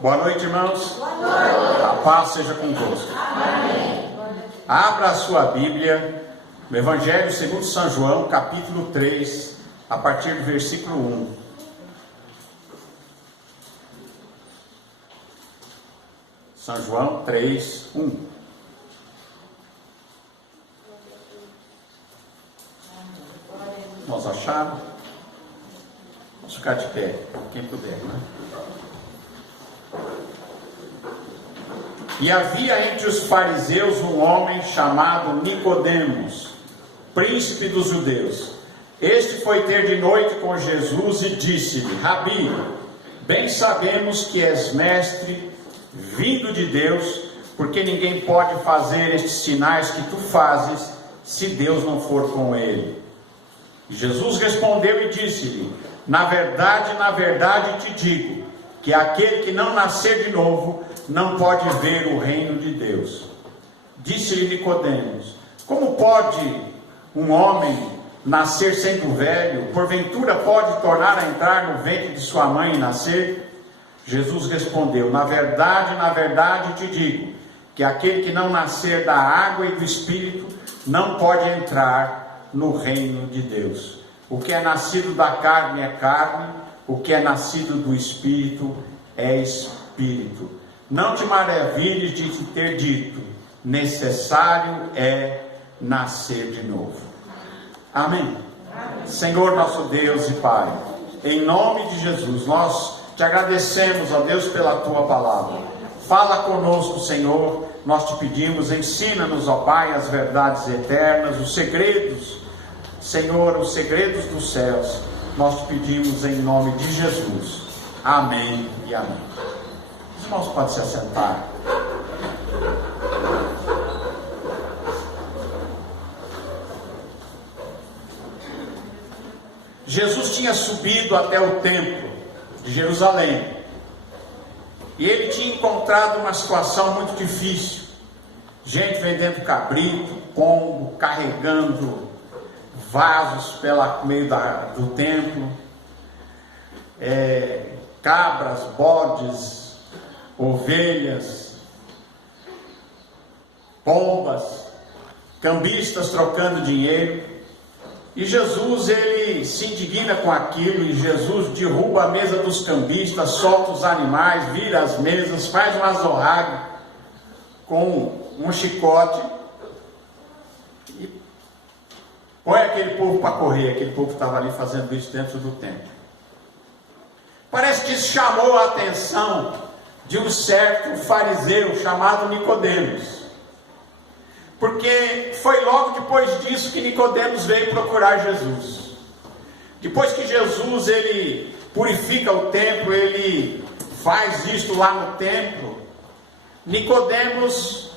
Boa noite, irmãos. Boa noite. A paz seja convosco. Amém. Abra a sua Bíblia no Evangelho segundo São João, capítulo 3, a partir do versículo 1. São João 3, 1. Nós acharam? Vamos ficar de pé, quem puder, né? E havia entre os fariseus um homem chamado Nicodemos, príncipe dos judeus. Este foi ter de noite com Jesus e disse-lhe: Rabi, bem sabemos que és mestre, vindo de Deus, porque ninguém pode fazer estes sinais que tu fazes, se Deus não for com ele. E Jesus respondeu e disse-lhe: na verdade te digo, que aquele que não nascer de novo, não pode ver o reino de Deus. Disse-lhe Nicodemos: como pode um homem nascer sendo velho? Porventura pode tornar a entrar no ventre de sua mãe e nascer? Jesus respondeu: na verdade te digo, que aquele que não nascer da água e do Espírito, não pode entrar no reino de Deus. O que é nascido da carne é carne, o que é nascido do Espírito é Espírito. Não te maravilhes de te ter dito: necessário é nascer de novo. Amém. Amém. Senhor nosso Deus e Pai, em nome de Jesus, nós te agradecemos, ó Deus, pela tua palavra. Fala conosco, Senhor, nós te pedimos, ensina-nos, ó Pai, as verdades eternas, os segredos, Senhor, os segredos dos céus. Nós te pedimos em nome de Jesus. Amém e amém. Os irmãos podem se assentar. Jesus tinha subido até o templo de Jerusalém. E ele tinha encontrado uma situação muito difícil. Gente vendendo cabrito, pombo, carregando vasos pelo meio do templo. Cabras, bodes, ovelhas, pombas, cambistas trocando dinheiro. E Jesus, ele se indigna com aquilo, e Jesus derruba a mesa dos cambistas, solta os animais, vira as mesas, faz um azorrague com um chicote e põe aquele povo para correr. Aquele povo que estava ali fazendo isso dentro do templo. Parece que isso chamou a atenção de um certo fariseu chamado Nicodemos. Porque foi logo depois disso que Nicodemos veio procurar Jesus. Depois que Jesus, ele purifica o templo, ele faz isto lá no templo, Nicodemos,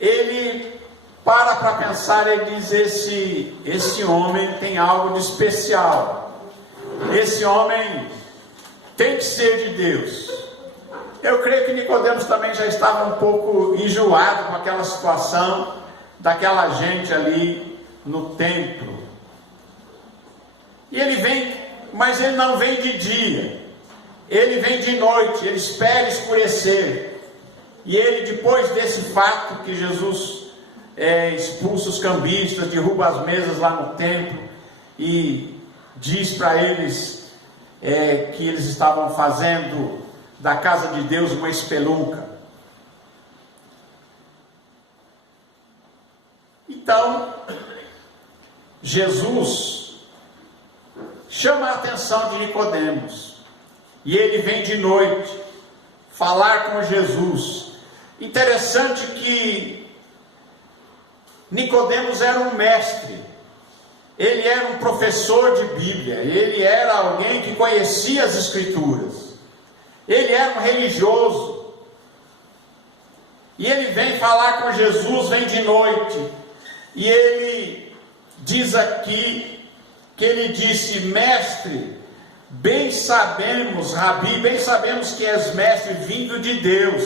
ele para pensar, ele diz: esse homem tem algo de especial. Esse homem tem que ser de Deus. Eu creio que Nicodemos também já estava um pouco enjoado com aquela situação daquela gente ali no templo. E ele vem, mas ele não vem de dia, ele vem de noite, ele espera escurecer. E ele, depois desse fato que Jesus expulsa os cambistas, derruba as mesas lá no templo e diz para eles que eles estavam fazendo da casa de Deus uma espelunca. Então, Jesus chama a atenção de Nicodemos, e ele vem de noite falar com Jesus. Interessante que Nicodemos era um mestre, ele era um professor de Bíblia, ele era alguém que conhecia as Escrituras. Ele era um religioso, e ele vem falar com Jesus, vem de noite, e ele diz aqui, que ele disse: mestre, bem sabemos, Rabi, bem sabemos que és mestre vindo de Deus,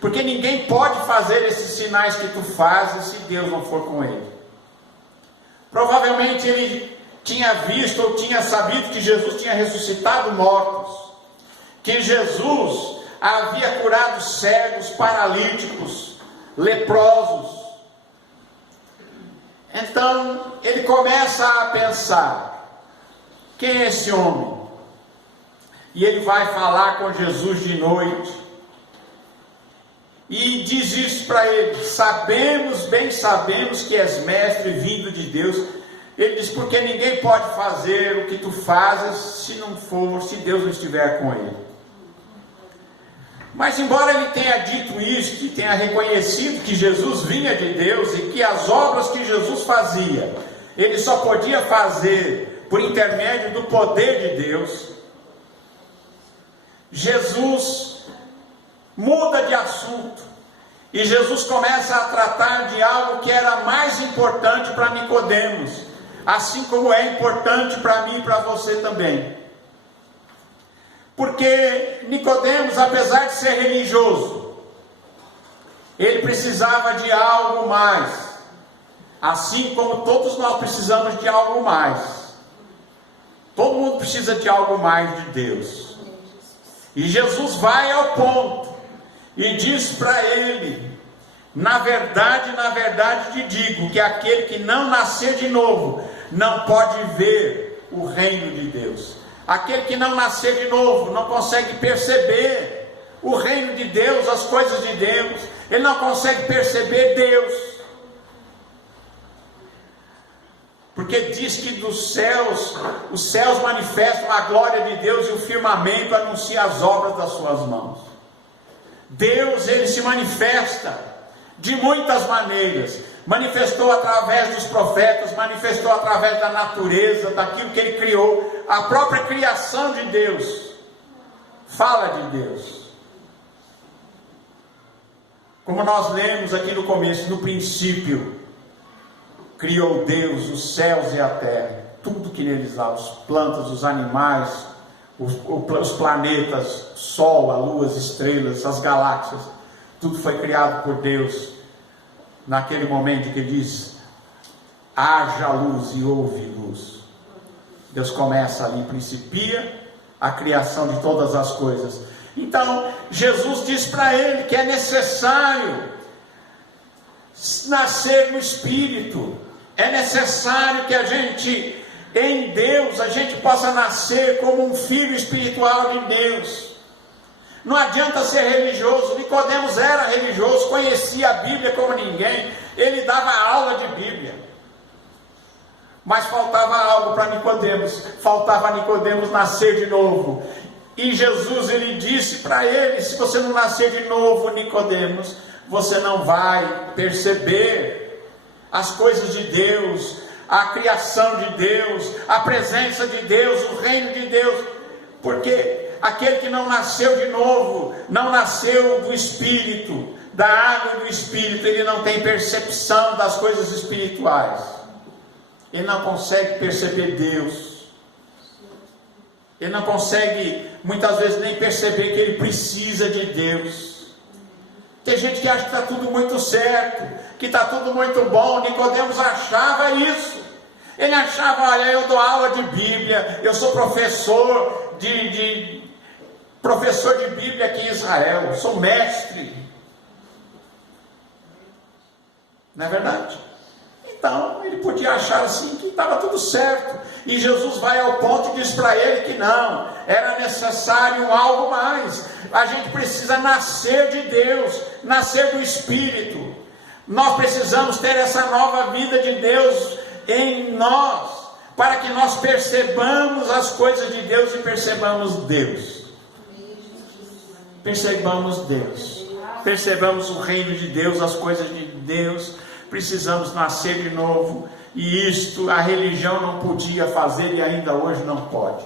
porque ninguém pode fazer esses sinais que tu fazes, se Deus não for com ele. Provavelmente ele tinha visto ou tinha sabido que Jesus tinha ressuscitado mortos, que Jesus havia curado cegos, paralíticos, leprosos. Então ele começa a pensar: quem é esse homem? E ele vai falar com Jesus de noite e diz isso para ele: bem sabemos que és mestre vindo de Deus. Ele diz: porque ninguém pode fazer o que tu fazes se Deus não estiver com ele. Mas embora ele tenha dito isso, e tenha reconhecido que Jesus vinha de Deus e que as obras que Jesus fazia, ele só podia fazer por intermédio do poder de Deus, Jesus muda de assunto e Jesus começa a tratar de algo que era mais importante para Nicodemos, assim como é importante para mim e para você também. Porque Nicodemos, apesar de ser religioso, ele precisava de algo mais, assim como todos nós precisamos de algo mais. Todo mundo precisa de algo mais de Deus. E Jesus vai ao ponto e diz para ele: na verdade te digo que aquele que não nascer de novo não pode ver o reino de Deus. Aquele que não nascer de novo não consegue perceber o reino de Deus, as coisas de Deus. Ele não consegue perceber Deus, porque diz que dos céus, os céus manifestam a glória de Deus e o firmamento anuncia as obras das suas mãos. Deus, ele se manifesta de muitas maneiras. Manifestou através dos profetas, manifestou através da natureza, daquilo que ele criou. A própria criação de Deus fala de Deus. Como nós lemos aqui no começo: no princípio criou Deus os céus e a terra, tudo que neles há, as plantas, os animais, os planetas, sol, a lua, as estrelas, as galáxias, tudo foi criado por Deus. Naquele momento que ele diz: haja luz, e houve luz. Deus começa ali, principia a criação de todas as coisas. Então Jesus diz para ele que é necessário nascer no Espírito. É necessário que a gente, em Deus, a gente possa nascer como um filho espiritual de Deus. Não adianta ser religioso. Nicodemos era religioso, conhecia a Bíblia como ninguém, ele dava aula de Bíblia, mas faltava algo para Nicodemos. Faltava a Nicodemos nascer de novo. E Jesus, ele disse para ele: se você não nascer de novo, Nicodemos, você não vai perceber as coisas de Deus, a criação de Deus, a presença de Deus, o reino de Deus. Porque aquele que não nasceu de novo, não nasceu do Espírito, da água e do Espírito, ele não tem percepção das coisas espirituais. Ele não consegue perceber Deus. Ele não consegue, muitas vezes, nem perceber que ele precisa de Deus. Tem gente que acha que está tudo muito certo, que está tudo muito bom. Nicodemos achava isso. Ele achava: olha, eu dou aula de Bíblia, eu sou professor de Bíblia aqui em Israel, sou mestre. Não é verdade? Então ele podia achar assim que estava tudo certo. E Jesus vai ao ponto e diz para ele que não, era necessário algo mais. A gente precisa nascer de Deus, nascer do Espírito. Nós precisamos ter essa nova vida de Deus em nós, para que nós percebamos as coisas de Deus e percebamos Deus. Percebamos Deus, percebamos o reino de Deus, as coisas de Deus. Precisamos nascer de novo, e isto a religião não podia fazer e ainda hoje não pode.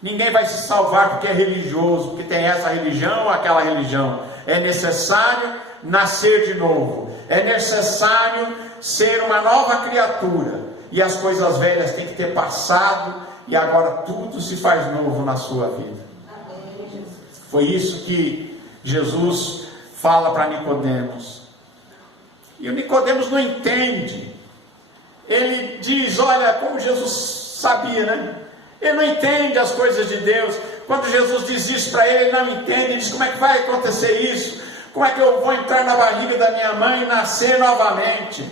Ninguém vai se salvar porque é religioso, porque tem essa religião ou aquela religião. É necessário nascer de novo, é necessário ser uma nova criatura, e as coisas velhas têm que ter passado, e agora tudo se faz novo na sua vida. Foi isso que Jesus fala para Nicodemos. E o Nicodemos não entende. Ele diz: olha, como Jesus sabia, né? Ele não entende as coisas de Deus. Quando Jesus diz isso para ele, ele não entende, ele diz: como é que vai acontecer isso? Como é que eu vou entrar na barriga da minha mãe e nascer novamente?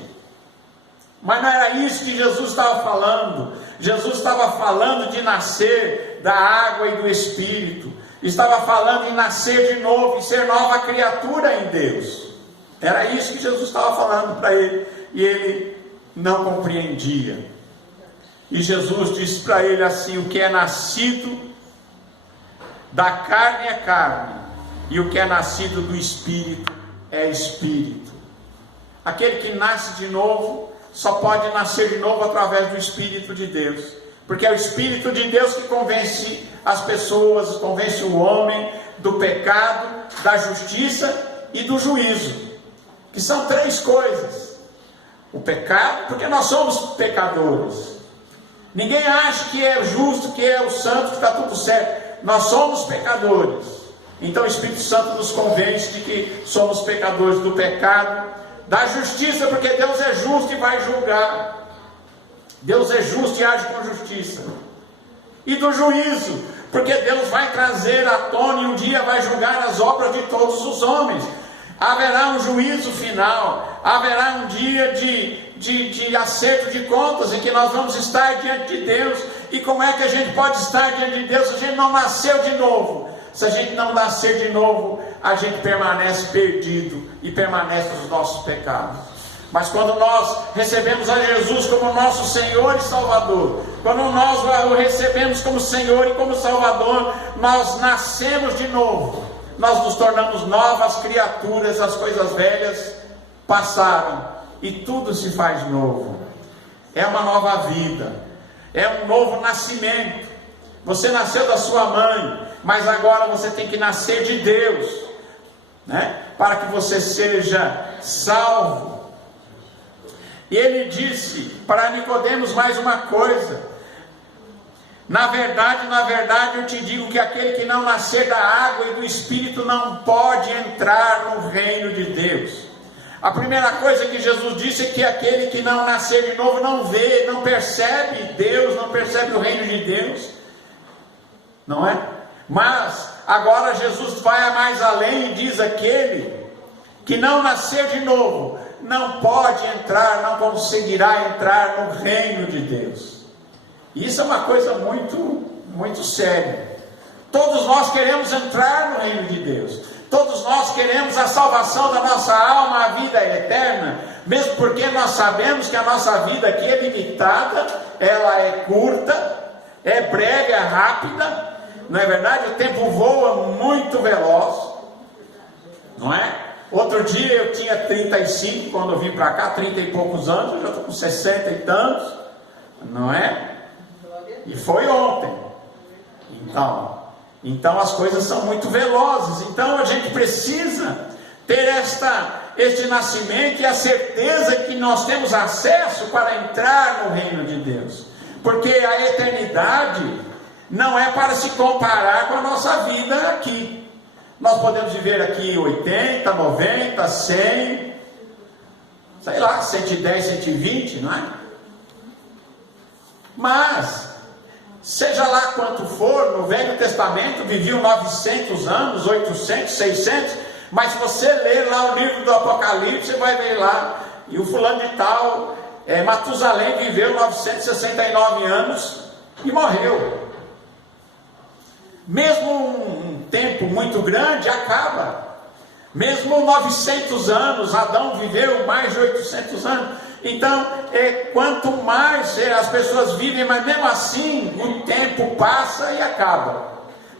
Mas não era isso que Jesus estava falando. Jesus estava falando de nascer da água e do Espírito. Estava falando em nascer de novo, em ser nova criatura em Deus. Era isso que Jesus estava falando para ele. E ele não compreendia. E Jesus disse para ele assim: o que é nascido da carne é carne, e o que é nascido do Espírito é Espírito. Aquele que nasce de novo só pode nascer de novo através do Espírito de Deus, porque é o Espírito de Deus que convence as pessoas, convence o homem do pecado, da justiça e do juízo, que são três coisas. O pecado, porque nós somos pecadores. Ninguém acha que é justo, que é o santo, que está tudo certo. Nós somos pecadores. Então o Espírito Santo nos convence de que somos pecadores do pecado, da justiça, porque Deus é justo e vai julgar. Deus é justo e age com justiça. E do juízo, porque Deus vai trazer à tona e um dia vai julgar as obras de todos os homens. Haverá um juízo final, haverá um dia de acerto de contas, em que nós vamos estar diante de Deus. E como é que a gente pode estar diante de Deus se a gente não nasceu de novo? Se a gente não nascer de novo, a gente permanece perdido e permanece nos nossos pecados. Mas quando nós recebemos a Jesus como nosso Senhor e Salvador, quando nós o recebemos como Senhor e como Salvador, nós nascemos de novo, nós nos tornamos novas criaturas, as coisas velhas passaram e tudo se faz novo. É uma nova vida, é um novo nascimento. Você nasceu da sua mãe, mas agora você tem que nascer de Deus, né? Para que você seja salvo. E ele disse para Nicodemos mais uma coisa: na verdade eu te digo que aquele que não nascer da água e do Espírito não pode entrar no reino de Deus. A primeira coisa que Jesus disse é que aquele que não nascer de novo não vê, não percebe Deus, não percebe o reino de Deus, não é? Mas agora Jesus vai mais além e diz: aquele que não nascer de novo não pode entrar, não conseguirá entrar no reino de Deus. Isso é uma coisa muito séria. Todos nós queremos entrar no reino de Deus. Todos nós queremos a salvação da nossa alma, a vida eterna, mesmo porque nós sabemos que a nossa vida aqui é limitada, ela é curta, é breve, é rápida, não é verdade? O tempo voa muito veloz, não é? Outro dia eu tinha 35, quando eu vim para cá, 30 e poucos anos, eu já estou com 60 e tantos, não é? E foi ontem. Então as coisas são muito velozes. Então a gente precisa ter este nascimento e a certeza que nós temos acesso para entrar no reino de Deus, porque a eternidade não é para se comparar com a nossa vida aqui. Nós podemos viver aqui 80, 90, 100, sei lá, 110, 120, não é? Mas seja lá quanto for, no Velho Testamento viviam 900 anos, 800, 600, mas se você ler lá o livro do Apocalipse, você vai ver lá, e o fulano de tal, Matusalém viveu 969 anos e morreu. Mesmo um tempo muito grande acaba. Mesmo 900 anos, Adão viveu mais de 800 anos. Então, quanto mais as pessoas vivem, mas mesmo assim, o tempo passa e acaba.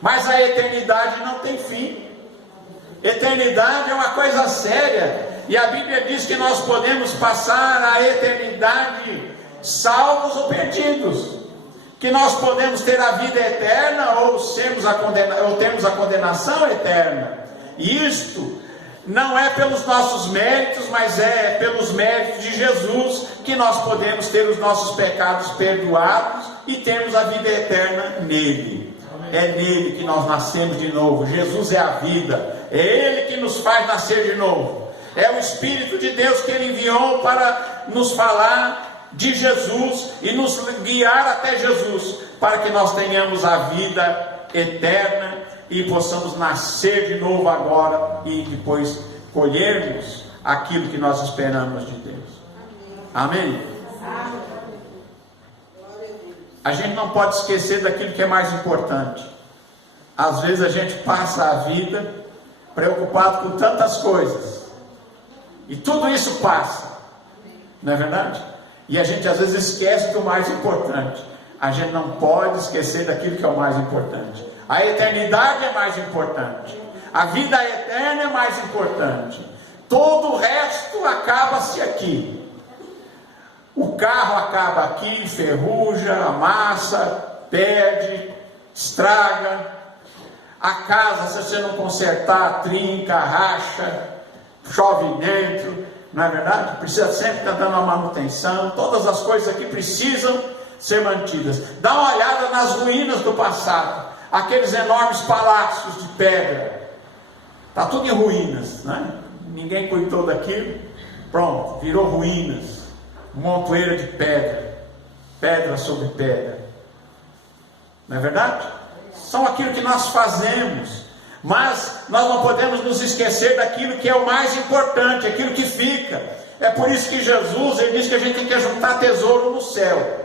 Mas a eternidade não tem fim. Eternidade é uma coisa séria. E a Bíblia diz que nós podemos passar a eternidade salvos ou perdidos. Que nós podemos ter a vida eterna ou termos a condenação eterna. E isto não é pelos nossos méritos, mas é pelos méritos de Jesus que nós podemos ter os nossos pecados perdoados e termos a vida eterna nele. É nele que nós nascemos de novo. Jesus é a vida, é ele que nos faz nascer de novo. É o Espírito de Deus que ele enviou para nos falar de Jesus e nos guiar até Jesus, para que nós tenhamos a vida eterna e possamos nascer de novo agora e depois colhermos aquilo que nós esperamos de Deus. Amém? A gente não pode esquecer daquilo que é mais importante. Às vezes a gente passa a vida preocupado com tantas coisas, e tudo isso passa, não é verdade? E a gente às vezes esquece do mais importante. A gente não pode esquecer daquilo que é o mais importante. A eternidade é mais importante, a vida eterna é mais importante. Todo o resto acaba-se aqui. O carro acaba aqui, ferruja, amassa, perde, estraga. A casa, se você não consertar, trinca, racha, chove dentro, não é verdade? Precisa sempre estar dando a manutenção. Todas as coisas aqui precisam ser mantidas. Dá uma olhada nas ruínas do passado, aqueles enormes palácios de pedra, está tudo em ruínas, né? Ninguém cuidou daquilo, pronto, virou ruínas, montoeira de pedra, pedra sobre pedra, não é verdade? São aquilo que nós fazemos, mas nós não podemos nos esquecer daquilo que é o mais importante, aquilo que fica. É por isso que Jesus, ele diz que a gente tem que ajuntar tesouro no céu.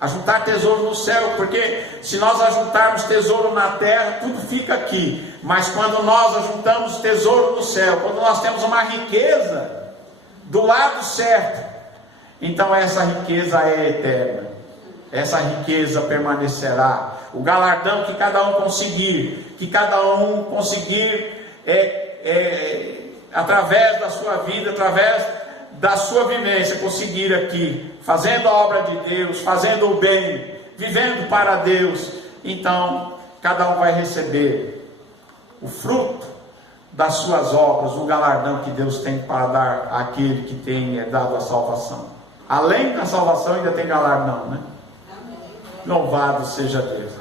Ajuntar tesouro no céu, porque se nós ajuntarmos tesouro na terra, tudo fica aqui. Mas quando nós ajuntamos tesouro no céu, quando nós temos uma riqueza do lado certo, então essa riqueza é eterna, essa riqueza permanecerá. O galardão que cada um conseguir, através da sua vida, através da sua vivência, conseguir aqui, fazendo a obra de Deus, fazendo o bem, vivendo para Deus, então cada um vai receber o fruto das suas obras, o galardão que Deus tem para dar àquele que tem dado a salvação. Além da salvação ainda tem galardão, né? Louvado seja Deus.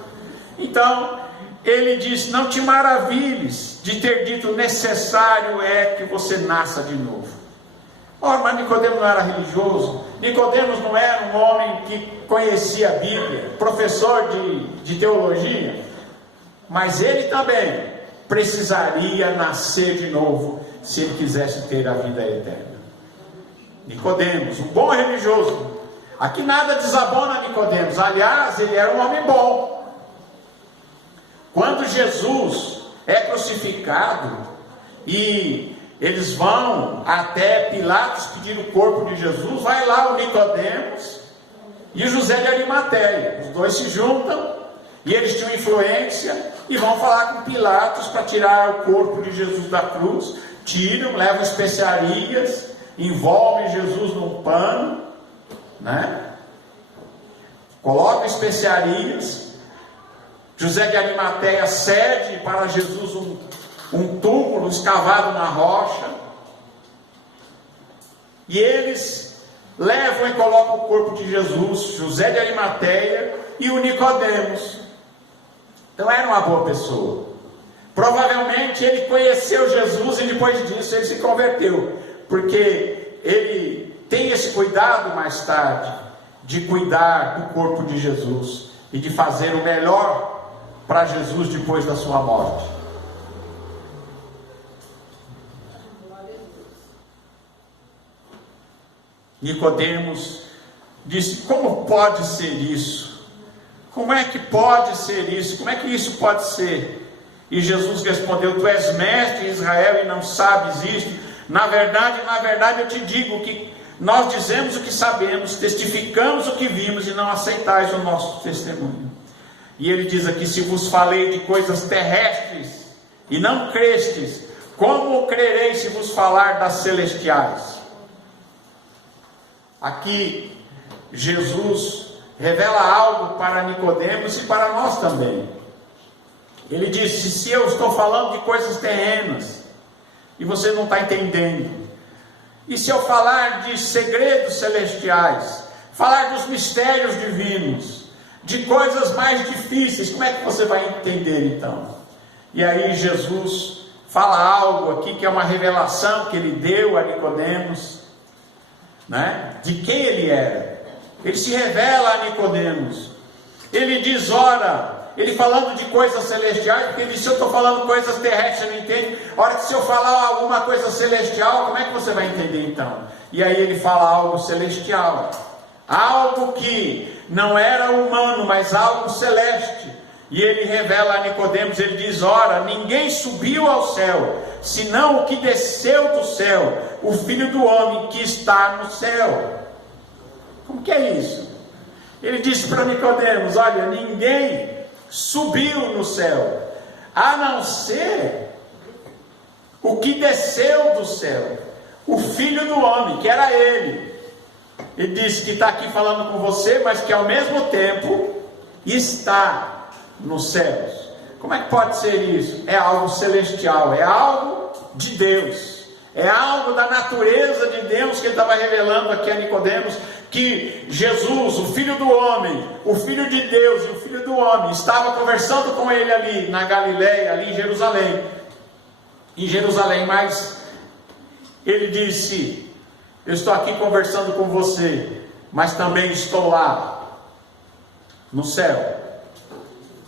Então ele diz: não te maravilhes de ter dito, necessário é que você nasça de novo. Ora, mas Nicodemos não era religioso. Nicodemos não era um homem que conhecia a Bíblia, professor de teologia, mas ele também precisaria nascer de novo se ele quisesse ter a vida eterna. Nicodemos, um bom religioso. Aqui nada desabona Nicodemos, aliás, ele era um homem bom. Quando Jesus é crucificado e eles vão até Pilatos pedir o corpo de Jesus, vai lá o Nicodemos e o José de Arimateia. Os dois se juntam e eles tinham influência e vão falar com Pilatos para tirar o corpo de Jesus da cruz. Tiram, levam especiarias, envolvem Jesus num pano, né? Colocam especiarias. José de Arimateia cede para Jesus um túmulo escavado na rocha, e eles levam e colocam o corpo de Jesus, José de Arimateia e o Nicodemos. Então era uma boa pessoa. Provavelmente ele conheceu Jesus e depois disso ele se converteu, porque ele tem esse cuidado mais tarde de cuidar do corpo de Jesus e de fazer o melhor para Jesus depois da sua morte. Nicodemos disse: como pode ser isso? Como é que pode ser isso? Como é que isso pode ser? E Jesus respondeu: tu és mestre em Israel e não sabes isto? Na verdade eu te digo que nós dizemos o que sabemos, testificamos o que vimos e não aceitais o nosso testemunho. E ele diz aqui: se vos falei de coisas terrestres e não crestes, como crereis se vos falar das celestiais? Aqui Jesus revela algo para Nicodemos e para nós também. Ele disse: se eu estou falando de coisas terrenas e você não está entendendo, e se eu falar de segredos celestiais, falar dos mistérios divinos, de coisas mais difíceis, como é que você vai entender então? E aí Jesus fala algo aqui que é uma revelação que ele deu a Nicodemos, né? De quem ele era. Ele se revela a Nicodemos. Ele diz: ora, ele falando de coisas celestiais, porque ele disse, se eu estou falando coisas terrestres, você não entende? A hora que se eu falar alguma coisa celestial, como é que você vai entender então? E aí ele fala algo celestial, algo que não era humano, mas algo celeste. E ele revela a Nicodemos, ele diz, ora, ninguém subiu ao céu, senão o que desceu do céu, o Filho do Homem que está no céu. Como que é isso? Ele disse para Nicodemos, olha, ninguém subiu no céu, a não ser o que desceu do céu, o Filho do Homem, que era ele. Ele disse que está aqui falando com você, mas que ao mesmo tempo está nos céus. Como é que pode ser isso? É algo celestial, é algo de Deus, é algo da natureza de Deus que ele estava revelando aqui a Nicodemos, que Jesus, o Filho do Homem, o Filho de Deus e o Filho do Homem, estava conversando com ele ali na Galileia, ali em Jerusalém, mas ele disse, eu estou aqui conversando com você, mas também estou lá, no céu.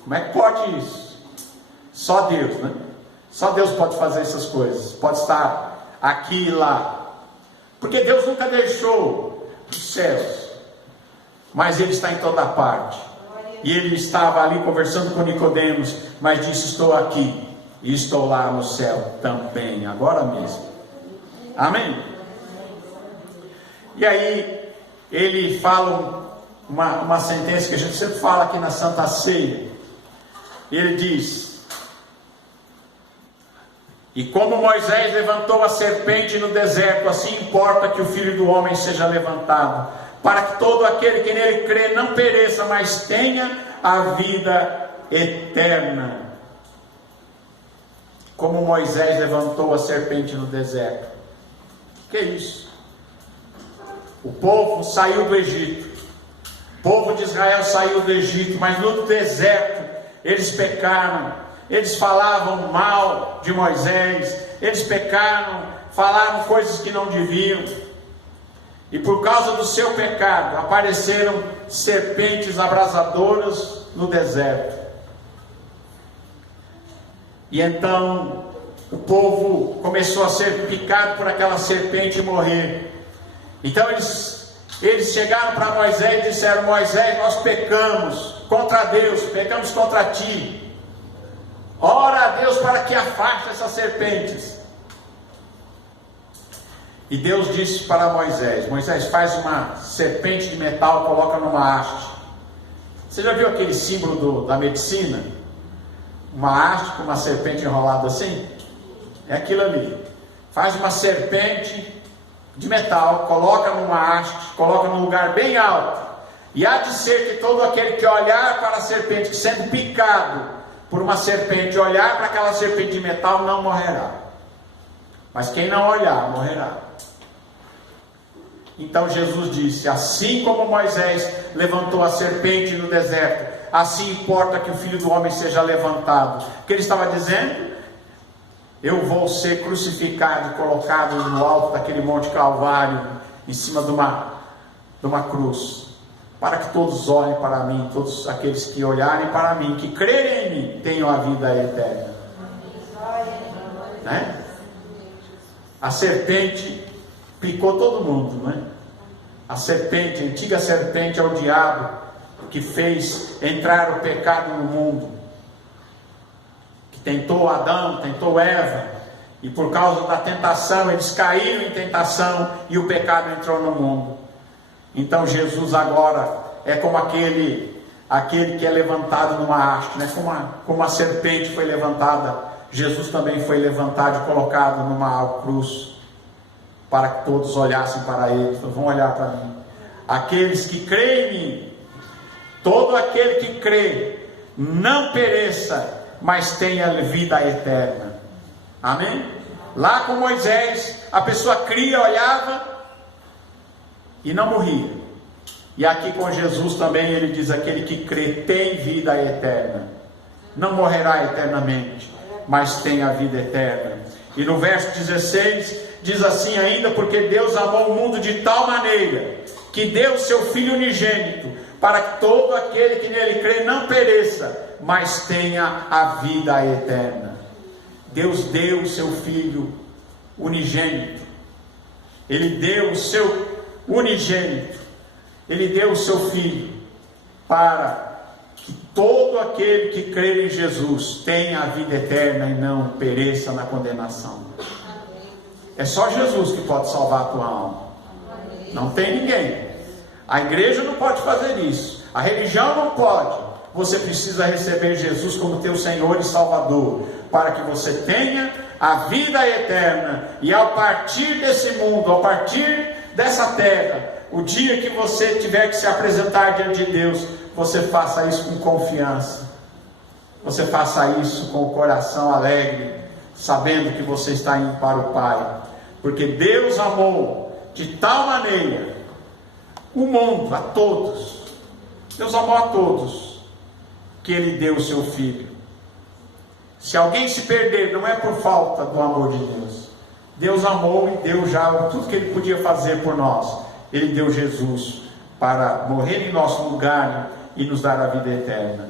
Como é que pode isso? Só Deus, né? Só Deus pode fazer essas coisas, pode estar aqui e lá, porque Deus nunca deixou os céus, mas Ele está em toda parte, e Ele estava ali conversando com Nicodemos, mas disse, estou aqui, e estou lá no céu também, agora mesmo, amém? E aí, ele fala uma sentença que a gente sempre fala aqui na Santa Ceia. Ele diz, e como Moisés levantou a serpente no deserto, assim importa que o Filho do Homem seja levantado, para que todo aquele que nele crê não pereça, mas tenha a vida eterna. Como Moisés levantou a serpente no deserto. Que é isso? O povo saiu do Egito, o povo de Israel saiu do Egito, mas no deserto eles pecaram, eles falavam mal de Moisés, eles pecaram, falaram coisas que não deviam, e por causa do seu pecado, apareceram serpentes abrasadoras no deserto, e então o povo começou a ser picado por aquela serpente e morrer. Então eles chegaram para Moisés e disseram, Moisés, nós pecamos contra Deus, pecamos contra ti, ora a Deus para que afaste essas serpentes. E Deus disse para Moisés, Moisés, faz uma serpente de metal, coloca numa haste. Você já viu aquele símbolo da medicina? Uma haste com uma serpente enrolada assim? É aquilo ali. Faz uma serpente de metal, coloca numa haste, coloca num lugar bem alto, e há de ser que todo aquele que olhar para a serpente, que sendo picado por uma serpente, olhar para aquela serpente de metal, não morrerá, mas quem não olhar, morrerá. Então Jesus disse, assim como Moisés levantou a serpente no deserto, assim importa que o Filho do Homem seja levantado. O que ele estava dizendo? Eu vou ser crucificado e colocado no alto daquele monte Calvário, em cima de uma cruz, para que todos olhem para mim, todos aqueles que olharem para mim, que crerem em mim, tenham a vida eterna. Né? A serpente picou todo mundo, não é? A serpente, a antiga serpente é o diabo, que fez entrar o pecado no mundo, que tentou Adão, tentou Eva, e por causa da tentação, eles caíram em tentação, e o pecado entrou no mundo. Então Jesus agora é como aquele que é levantado numa haste, né? Como a serpente foi levantada, Jesus também foi levantado e colocado numa cruz, para que todos olhassem para ele. Então, vão olhar para mim, aqueles que creem em mim, todo aquele que crê, não pereça, mas tenha vida eterna. Amém? Lá com Moisés, a pessoa cria, olhava e não morria. E aqui com Jesus também ele diz, aquele que crê tem vida eterna, não morrerá eternamente, mas tem a vida eterna. E no verso 16 diz assim ainda, porque Deus amou o mundo de tal maneira, que deu o seu Filho unigênito, para que todo aquele que nele crê não pereça, mas tenha a vida eterna. Deus deu o seu Filho unigênito. Ele deu o seu unigênito. Ele deu o seu Filho para que todo aquele que crer em Jesus tenha a vida eterna e não pereça na condenação. É só Jesus que pode salvar a tua alma. Não tem ninguém. A igreja não pode fazer isso. A religião não pode. Você precisa receber Jesus como teu Senhor e Salvador, para que você tenha a vida eterna. E ao partir desse mundo, ao partir dessa terra, o dia que você tiver que se apresentar diante de Deus, você faça isso com confiança. Você faça isso com o coração alegre, sabendo que você está indo para o Pai. Porque Deus amou de tal maneira o mundo, a todos. Deus amou a todos, que Ele deu o seu Filho. Se alguém se perder, não é por falta do amor de Deus. Deus amou e deu já tudo que Ele podia fazer por nós. Ele deu Jesus para morrer em nosso lugar e nos dar a vida eterna.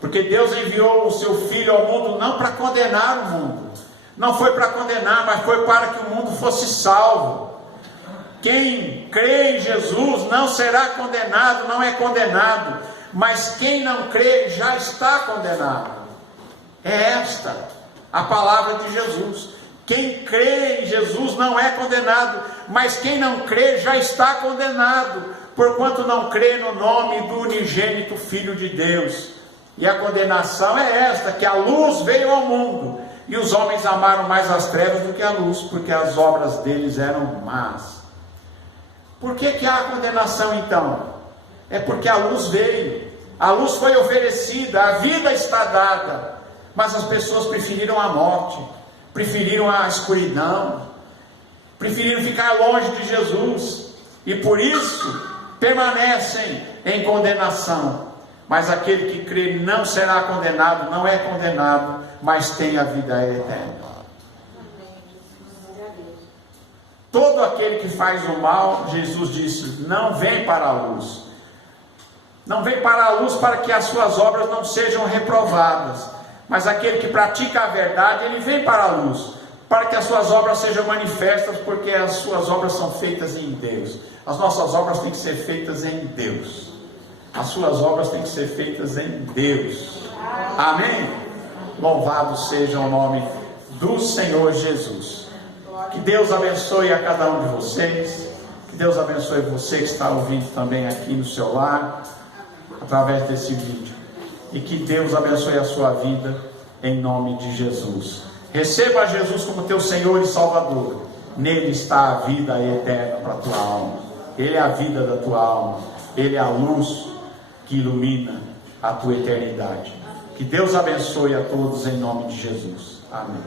Porque Deus enviou o seu Filho ao mundo não para condenar o mundo. Não foi para condenar, mas foi para que o mundo fosse salvo. Quem crê em Jesus não será condenado, não é condenado. Mas quem não crê já está condenado. É esta a palavra de Jesus. Quem crê em Jesus não é condenado, mas quem não crê já está condenado, porquanto não crê no nome do unigênito Filho de Deus. E a condenação é esta, que a luz veio ao mundo, e os homens amaram mais as trevas do que a luz, porque as obras deles eram más. Por que há condenação então? É porque a luz veio, a luz foi oferecida, a vida está dada, mas as pessoas preferiram a morte, preferiram a escuridão, preferiram ficar longe de Jesus, e por isso permanecem em condenação. Mas aquele que crê não será condenado, não é condenado, mas tem a vida eterna. Todo aquele que faz o mal, Jesus disse, não vem para a luz. Não vem para a luz para que as suas obras não sejam reprovadas. Mas aquele que pratica a verdade, ele vem para a luz, para que as suas obras sejam manifestas, porque as suas obras são feitas em Deus. As nossas obras têm que ser feitas em Deus. As suas obras têm que ser feitas em Deus. Amém? Louvado seja o nome do Senhor Jesus. Que Deus abençoe a cada um de vocês. Que Deus abençoe você que está ouvindo também aqui no seu lar, através desse vídeo. E que Deus abençoe a sua vida, em nome de Jesus. Receba Jesus como teu Senhor e Salvador. Nele está a vida eterna para a tua alma. Ele é a vida da tua alma. Ele é a luz que ilumina a tua eternidade. Que Deus abençoe a todos em nome de Jesus. Amém.